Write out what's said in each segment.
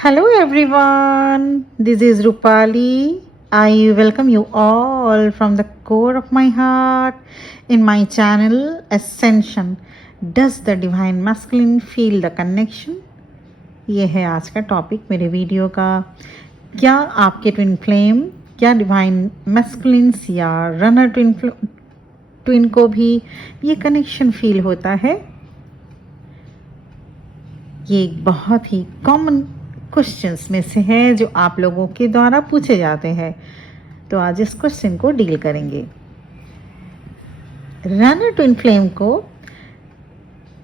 Hello everyone, this is Rupali. I welcome you all from the core of my heart in my channel Ascension. Does the Divine Masculine feel the connection? ये है आज का topic मेरे video का। क्या आपके twin flame, क्या divine masculines या रनर ट्विन को भी ये कनेक्शन फील होता है? ये एक बहुत ही कॉमन क्वेश्चंस में से है जो आप लोगों के द्वारा पूछे जाते हैं, तो आज इस क्वेश्चन को डील करेंगे। रनर ट्विन फ्लेम को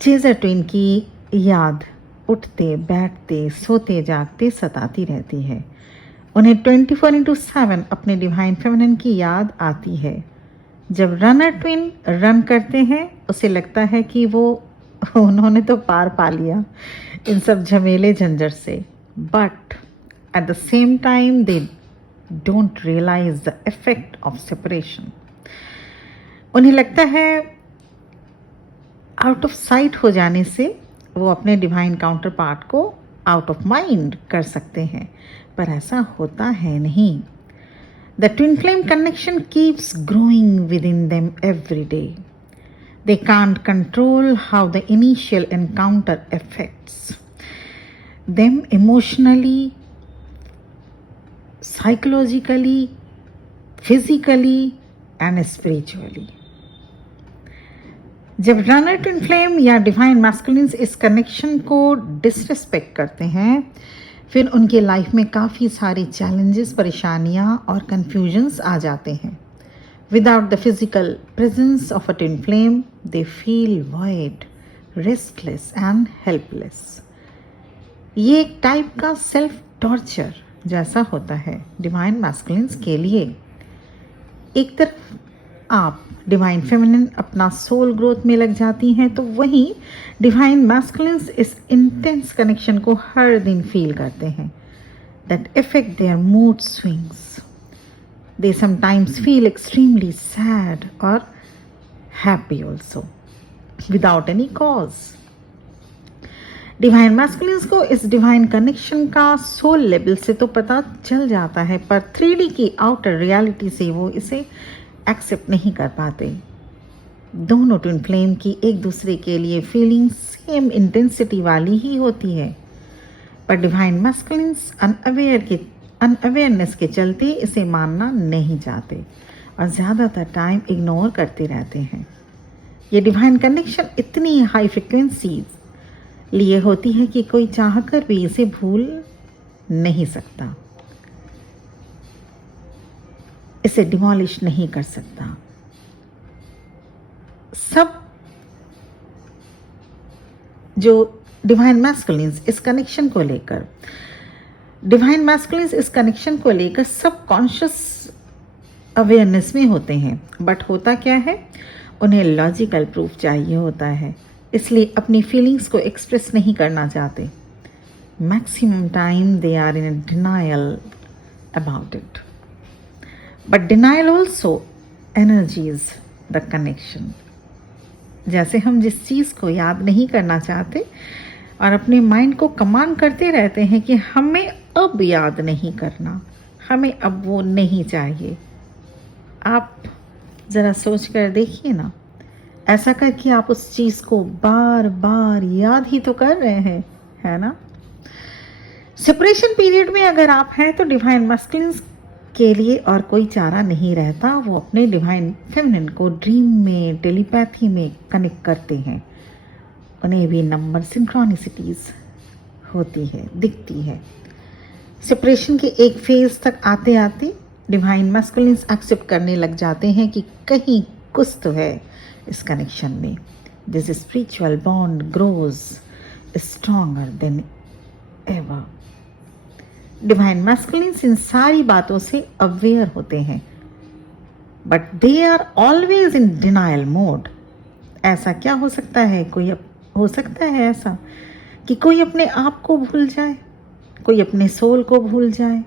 चेजर ट्विन की याद उठते बैठते सोते जागते सताती रहती है। उन्हें 24/7 अपने डिवाइन फेमिनिन की याद आती है। जब रनर ट्विन रन करते हैं उसे लगता है कि उन्होंने तो पार पा लिया इन सब झमेले झंझट से, but at the same time they don't realise the effect of separation. उन्हें लगता है आउट ऑफ साइट हो जाने से वो अपने डिवाइन काउंटर पार्ट को आउट ऑफ माइंड कर सकते हैं, पर ऐसा होता है नहीं। The twin flame connection keeps growing with in them every day. They can't control how the initial encounter affects them emotionally, psychologically, physically and spiritually. जब रनर ट्विन फ्लेम या डिवाइन मैस्कुलिन्स इस कनेक्शन को disrespect करते हैं, फिर उनके life में काफ़ी सारी चैलेंजेस, परेशानियाँ और कन्फ्यूजन्स आ जाते हैं। Without the physical presence of a twin flame, they feel void, restless and helpless. ये एक टाइप का सेल्फ टॉर्चर जैसा होता है डिवाइन मैस्कुलिन्स के लिए। एक तरफ आप डिवाइन फेमिनिन अपना सोल ग्रोथ में लग जाती हैं, तो वहीं डिवाइन मैस्कुलिन्स इस इंटेंस कनेक्शन को हर दिन फील करते हैं, that affect their mood swings. They sometimes feel extremely sad or happy also, without any cause. Divine masculines को इस डिवाइन कनेक्शन का सोल लेवल से तो पता चल जाता है, पर 3D की आउटर रियलिटी से वो इसे एक्सेप्ट नहीं कर पाते। दोनों ट्विन फ्लेम की एक दूसरे के लिए फीलिंग सेम इंटेंसिटी वाली ही होती है, पर डिवाइन मैस्कुलिन्स अनअवेयरनेस के चलते इसे मानना नहीं चाहते और ज़्यादातर टाइम इग्नोर करते रहते हैं। ये डिवाइन कनेक्शन इतनी हाई फ्रिक्वेंसीज लिए होती है कि कोई चाहकर भी इसे भूल नहीं सकता, इसे डिमोलिश नहीं कर सकता। सब जो डिवाइन मैस्कुलिन्स इस कनेक्शन को लेकर सब कॉन्शियस अवेयरनेस में होते हैं, बट होता क्या है, उन्हें लॉजिकल प्रूफ चाहिए होता है, इसलिए अपनी फीलिंग्स को एक्सप्रेस नहीं करना चाहते। Maximum time they are in denial about it, but denial also energies the connection. जैसे हम जिस चीज़ को याद नहीं करना चाहते और अपने माइंड को कमांड करते रहते हैं कि हमें अब याद नहीं करना, हमें अब वो नहीं चाहिए। आप ज़रा सोच कर देखिए ना, ऐसा करके आप उस चीज़ को बार बार याद ही तो कर रहे हैं, है ना। सेपरेशन पीरियड में अगर आप हैं तो डिवाइन मैस्कुलिन्स के लिए और कोई चारा नहीं रहता। वो अपने डिवाइन फेमिनिन को ड्रीम में, टेलीपैथी में कनेक्ट करते हैं। उन्हें भी नंबर सिंक्रोनिसिटीज होती है, दिखती है। सेपरेशन के एक फेज तक आते आते डिवाइन मैस्कुलिन्स एक्सेप्ट करने लग जाते हैं कि कहीं कुछ तो है इस कनेक्शन में। This spiritual bond grows stronger than ever. Divine masculines इन सारी बातों से अवेयर होते हैं, but they are always in denial mode. ऐसा क्या हो सकता है, हो सकता है ऐसा कि कोई अपने आप को भूल जाए, कोई अपने सोल को भूल जाए?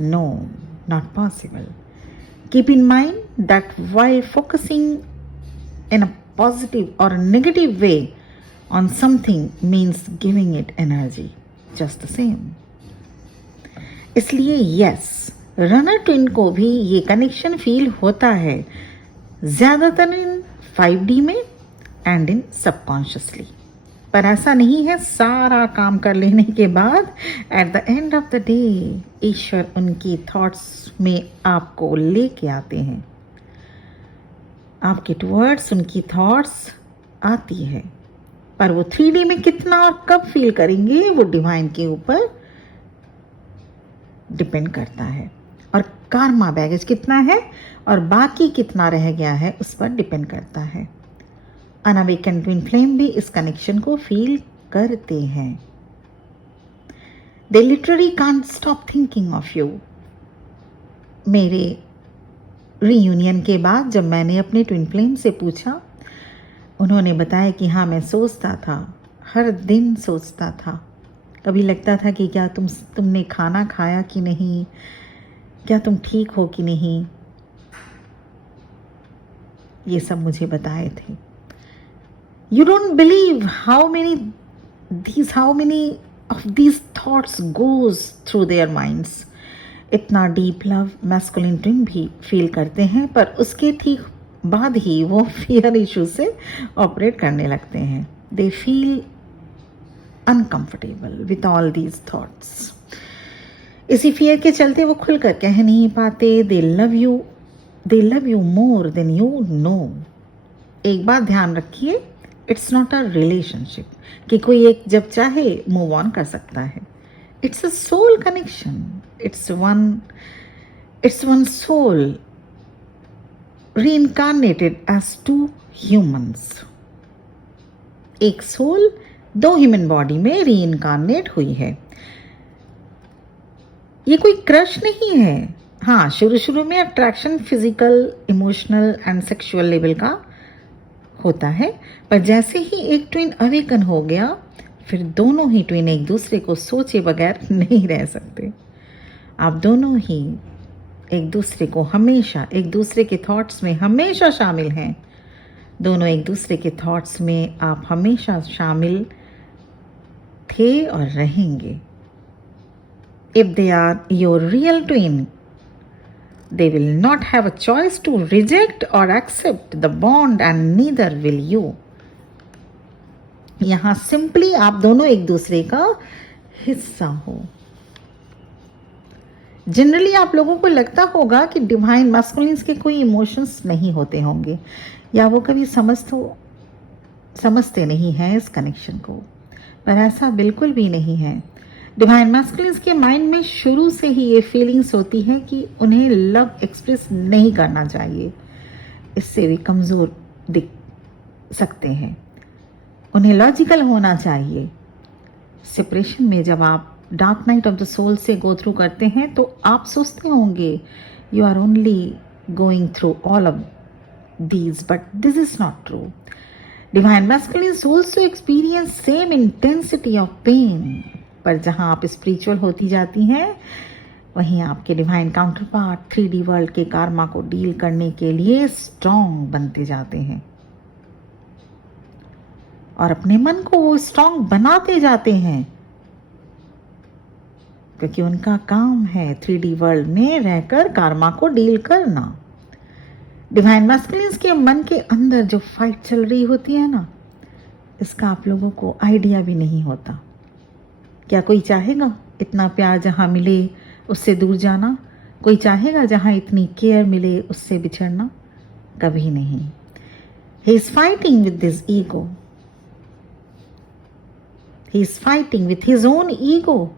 No, not possible. Keep in mind that while focusing in a positive और negative way on something means giving it energy just the same. इसलिए यस, रनर ट्विन को भी ये कनेक्शन फील होता है, ज़्यादातर इन 5D में एंड इन सबकॉन्शियसली। पर ऐसा नहीं है सारा काम कर लेने के बाद at the end of the day ईश्वर उनकी थॉट्स में आपको लेके आते हैं, आपके टुवर्ड्स उनकी थॉट्स आती है। पर वो 3D में कितना और कब फील करेंगे वो डिवाइन के ऊपर डिपेंड करता है, और कार्मा बैगेज कितना है और बाकी कितना रह गया है उस पर डिपेंड करता है। अनअवेकन ट्विन फ्लेम भी इस कनेक्शन को फील करते हैं। They literally can't stop thinking of you. मेरे रीयूनियन के बाद जब मैंने अपने ट्विन फ्लेम से पूछा, उन्होंने बताया कि हाँ, मैं सोचता था, हर दिन सोचता था। कभी लगता था कि क्या तुमने खाना खाया कि नहीं, क्या तुम ठीक हो कि नहीं, ये सब मुझे बताए थे। You don't believe how many of these thoughts goes through their minds. इतना डीप लव मैस्कुलिन ट्विन भी फील करते हैं, पर उसके ठीक बाद ही वो फियर इशू से ऑपरेट करने लगते हैं। They feel uncomfortable with all these thoughts. इसी फियर के चलते वो खुलकर कह नहीं पाते दे love you more than you know. एक बात ध्यान रखिए, इट्स नॉट अ रिलेशनशिप कि कोई एक जब चाहे मूव ऑन कर सकता है। It's a soul connection. It's one soul reincarnated as 2 humans. एक सोल 2 ह्यूमन बॉडी में रीइनकार्नेट हुई है। ये कोई क्रश नहीं है। हाँ, शुरू में attraction physical, emotional and sexual level का होता है, पर जैसे ही एक ट्विन अवेकन हो गया, फिर दोनों ही ट्विन एक दूसरे को सोचे बगैर नहीं रह सकते। आप दोनों ही एक दूसरे को हमेशा, एक दूसरे के थॉट्स में हमेशा शामिल हैं। दोनों एक दूसरे के थॉट्स में आप हमेशा शामिल थे और रहेंगे। If they are your real twin, they will not have a choice to reject or accept the bond and neither will you. यहां सिंपली आप दोनों एक दूसरे का हिस्सा हो। जनरली आप लोगों को लगता होगा कि डिवाइन मैस्कुलिन्स के कोई इमोशंस नहीं होते होंगे, या वो कभी समझते नहीं हैं इस कनेक्शन को, पर ऐसा बिल्कुल भी नहीं है। डिवाइन मैस्कुलिन्स के माइंड में शुरू से ही ये फीलिंग्स होती है कि उन्हें लव एक्सप्रेस नहीं करना चाहिए, इससे भी कमज़ोर दिख सकते हैं। उन्हें लॉजिकल होना चाहिए। सेपरेशन में जब आप dark night of the soul से गो थ्रू करते हैं तो आप सोचते होंगे you are only going through all of these, but this is not true. Divine masculines also experience same intensity of pain, पर जहां आप स्पिरिचुअल होती जाती हैं, वहीं आपके divine counterpart 3D world के कार्मा को डील करने के लिए स्ट्रॉन्ग बनते जाते हैं, और अपने मन को वो स्ट्रॉन्ग बनाते जाते हैं, क्योंकि उनका काम है 3D वर्ल्ड में रहकर कार्मा को डील करना। डिवाइन मैस्कुलिन्स के मन के अंदर जो फाइट चल रही होती है ना, इसका आप लोगों को आइडिया भी नहीं होता। क्या कोई चाहेगा इतना प्यार जहाँ मिले उससे दूर जाना? कोई चाहेगा जहाँ इतनी केयर मिले उससे बिछड़ना? कभी नहीं। He is fighting with this ego. He is fighting with his own ego.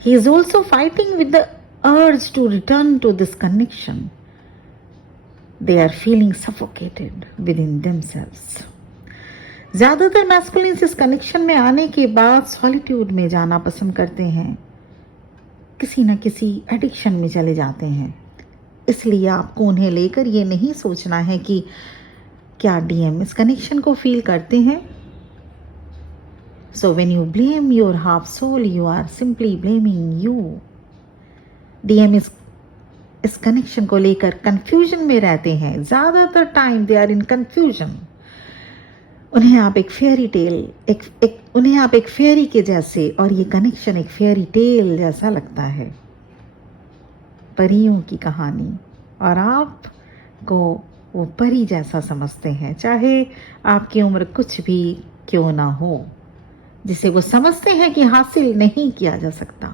He is also fighting with the urge to return to this connection. They are feeling suffocated within themselves. ज़्यादातर masculines इस connection में आने के बाद solitude में जाना पसंद करते हैं, किसी न किसी एडिक्शन में चले जाते हैं। इसलिए आपको उन्हें लेकर ये नहीं सोचना है कि क्या डीएम इस कनेक्शन को फील करते हैं। So when you blame your half soul, you are simply blaming you. DM इस कनेक्शन को लेकर कंफ्यूजन में रहते हैं। ज़्यादातर time they are in confusion. उन्हें आप एक फेयरी टेल उन्हें आप एक फेयरी के जैसे, और ये कनेक्शन एक फेयरी टेल जैसा लगता है। परियों की कहानी, और आपको वो परी जैसा समझते हैं, चाहे आपकी उम्र कुछ भी क्यों ना हो, जिसे वो समझते हैं कि हासिल नहीं किया जा सकता।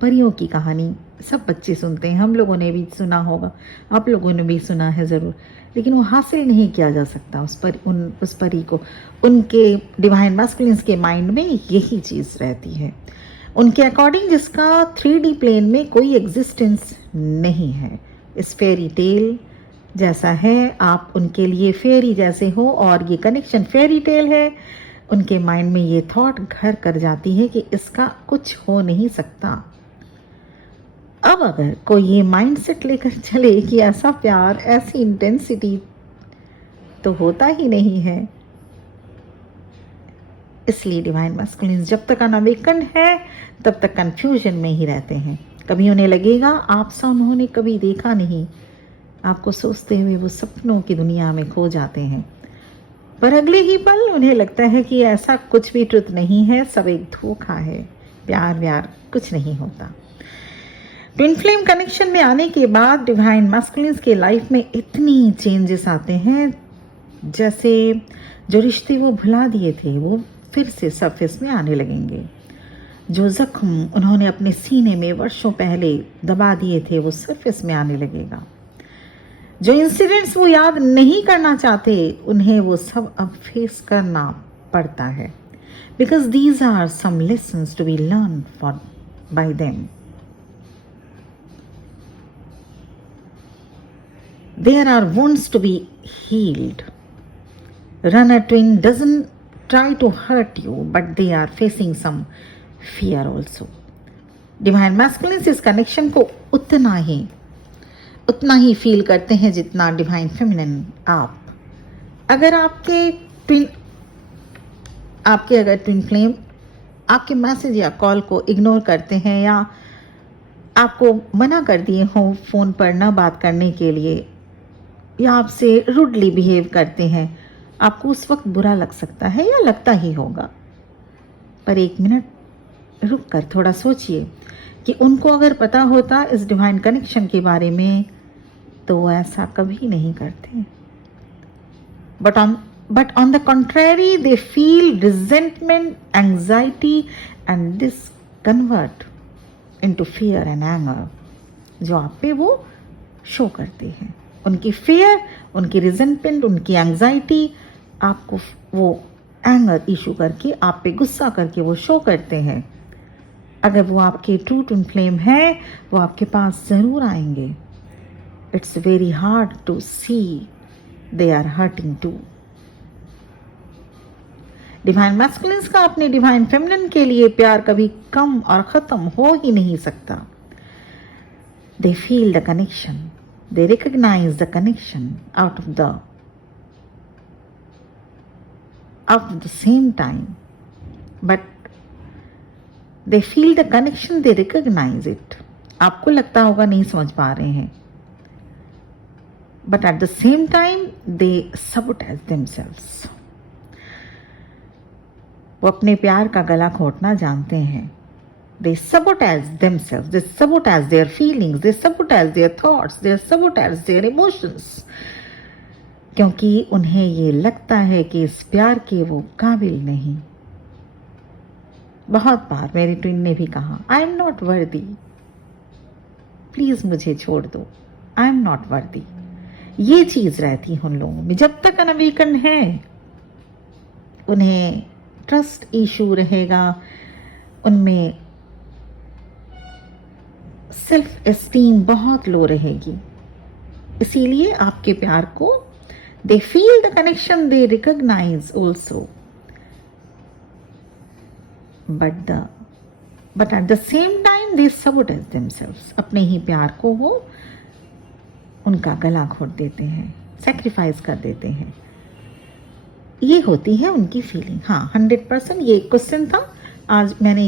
परियों की कहानी सब बच्चे सुनते हैं, हम लोगों ने भी सुना होगा, आप लोगों ने भी सुना है ज़रूर, लेकिन वो हासिल नहीं किया जा सकता उस परी को। उनके डिवाइन मैस्कुलिन्स के माइंड में यही चीज़ रहती है। उनके अकॉर्डिंग जिसका 3D प्लेन में कोई एग्जिस्टेंस नहीं है, इस फेरी टेल जैसा है, आप उनके लिए फेरी जैसे हो, और ये कनेक्शन फेरी टेल है। उनके माइंड में ये थॉट घर कर जाती है कि इसका कुछ हो नहीं सकता। अब अगर कोई ये माइंडसेट लेकर चले कि ऐसा प्यार, ऐसी इंटेंसिटी तो होता ही नहीं है, इसलिए डिवाइन मैस्कुलिन्स जब तक अनअवेकन्ड है तब तक कंफ्यूजन में ही रहते हैं। कभी उन्हें लगेगा आपसा उन्होंने कभी देखा नहीं, आपको सोचते हुए वो सपनों की दुनिया में खो जाते हैं, पर अगले ही पल उन्हें लगता है कि ऐसा कुछ भी ट्रुथ नहीं है, सब एक धोखा है, प्यार व्यार कुछ नहीं होता। ट्विन फ्लेम कनेक्शन में आने के बाद डिवाइन मैस्कुलिन्स के लाइफ में इतनी चेंजेस आते हैं, जैसे जो रिश्ते वो भुला दिए थे वो फिर से सरफेस में आने लगेंगे। जो जख्म उन्होंने अपने सीने में वर्षों पहले दबा दिए थे वो सरफेस में आने लगेगा। जो इंसिडेंट्स वो याद नहीं करना चाहते उन्हें वो सब अब फेस करना पड़ता है, because these are some lessons to be learn for by them. There are wounds to be healed. Runner twin doesn't try to hurt you, but they are facing some fear also. Divine masculines इस connection को उतना ही feel करते हैं जितना divine feminine आप। अगर अगर twin flame आपके मैसेज या कॉल को इग्नोर करते हैं, या आपको मना कर दिए हो फ़ोन पर न बात करने के लिए, या आपसे रूडली बिहेव करते हैं, आपको उस वक्त बुरा लग सकता है या लगता ही होगा। पर एक मिनट रुक कर थोड़ा सोचिए कि उनको अगर पता होता इस डिवाइन कनेक्शन के बारे में तो वो ऐसा कभी नहीं करते। But on the contrary they feel resentment, anxiety and this convert into fear and anger, जो आप पे वो शो करते हैं। उनकी फियर, उनकी रिजेंटमेंट, उनकी एंग्जाइटी आपको वो एंगर इशू करके, आप पे गुस्सा करके वो शो करते हैं। अगर वो आपके ट्रू ट्विन फ्लेम है वो आपके पास ज़रूर आएंगे। It's very hard to see they are hurting too. Divine masculines का अपने डिवाइन फेमिनिन के लिए प्यार कभी कम और ख़त्म हो ही नहीं सकता। दे feel the connection, they recognize the connection out of the same time, but they feel the connection, they recognize it. आपको लगता होगा नहीं समझ पा रहे हैं, but at the same time they sabotage themselves. वो अपने प्यार का गला घोटना जानते हैं। They sabotage themselves, they sabotage their feelings, they sabotage their thoughts, they sabotage their emotions, क्योंकि उन्हें ये लगता है कि इस प्यार के वो काबिल नहीं। बहुत बार मेरी ट्विन ने भी कहा, I am not worthy, please मुझे छोड़ दो, आई एम नॉट वर्दी। ये चीज रहती है उन लोगों में। जब तक अनअवेकन है उन्हें ट्रस्ट इशू रहेगा, उनमें सेल्फ एस्टीम बहुत लो रहेगी। इसीलिए आपके प्यार को they feel the connection, they recognise also, but at the same time they sabotage themselves. अपने ही प्यार को वो उनका गला घोट देते हैं, सेक्रीफाइस कर देते हैं। ये होती है उनकी फीलिंग। हाँ, 100% ये क्वेश्चन था। आज मैंने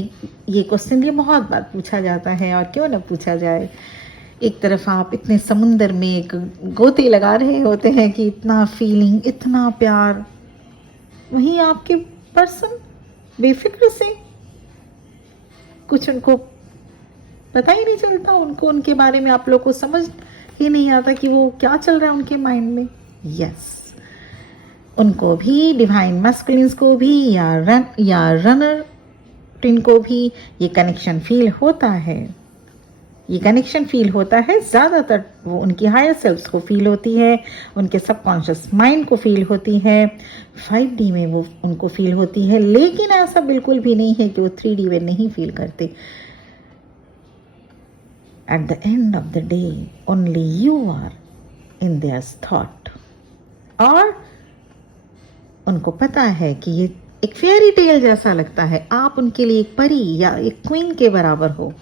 ये क्वेश्चन ये बहुत बार पूछा जाता है, और क्यों ना पूछा जाए। एक तरफ आप इतने समुंदर में एक गोते लगा रहे होते हैं कि इतना फीलिंग, इतना प्यार, वहीं आपके पर्सन बेफिक्र से कुछ उनको पता ही नहीं चलता उनको, उनके बारे में आप लोग को समझ ही नहीं आता कि वो क्या चल रहा है उनके माइंड में। यस, उनको भी, डिवाइन मैस्कुलिन्स को भी या रनर ट्विन को भी ये कनेक्शन फील होता है। ये कनेक्शन फील होता है, ज़्यादातर वो उनकी हायर सेल्फ्स को फील होती है, उनके सबकॉन्शियस माइंड को फील होती है, 5D में वो उनको फील होती है। लेकिन ऐसा बिल्कुल भी नहीं है कि वो 3D में नहीं फील करते। At the end of the day only you are in theirs thought. और उनको पता है कि ये एक फेयरी टेल जैसा लगता है, आप उनके लिए एक परी या एक क्वीन के बराबर हो।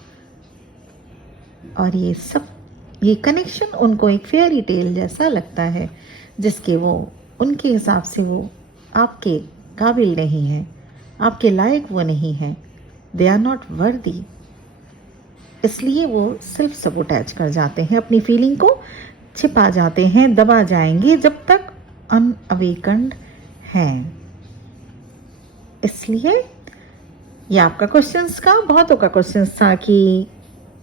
और ये कनेक्शन उनको एक फेयरी टेल जैसा लगता है, जिसके वो उनके हिसाब से वो आपके काबिल नहीं है, आपके लायक वो नहीं है। They are not worthy. इसलिए वो सेल्फ सबोटैज कर जाते हैं, अपनी फीलिंग को छिपा जाते हैं, दबा जाएंगे जब तक अनअवेकन्ड हैं। इसलिए ये आपका क्वेश्चंस का, बहुतों का क्वेश्चंस था कि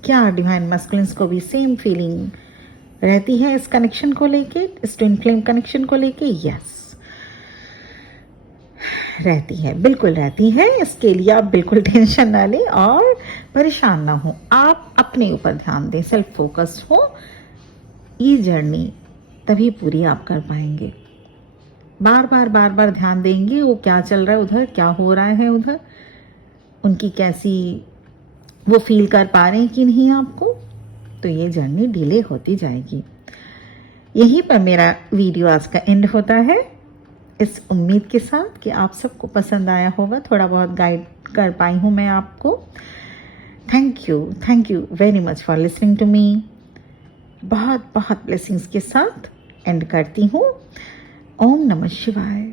क्या डिवाइन मैस्कुलिन्स को भी सेम फीलिंग रहती है इस कनेक्शन को लेके, इस ट्विन फ्लेम कनेक्शन को लेके। यस, रहती है, बिल्कुल रहती है। इसके लिए आप बिल्कुल टेंशन ना लें और परेशान ना हो। आप अपने ऊपर ध्यान दें, सेल्फ फोकस्ड हो। ये जर्नी तभी पूरी आप कर पाएंगे। बार बार ध्यान देंगे वो क्या चल रहा है उधर, क्या हो रहा है उधर, उनकी कैसी वो फील कर पा रहे हैं कि नहीं आपको, तो ये जर्नी डिले होती जाएगी। यहीं पर मेरा वीडियो आज का एंड होता है, इस उम्मीद के साथ कि आप सबको पसंद आया होगा, थोड़ा बहुत गाइड कर पाई हूँ मैं आपको। Thank you very much for listening to me. बहुत बहुत ब्लेसिंग्स के साथ एंड करती हूँ। ओम नमः शिवाय।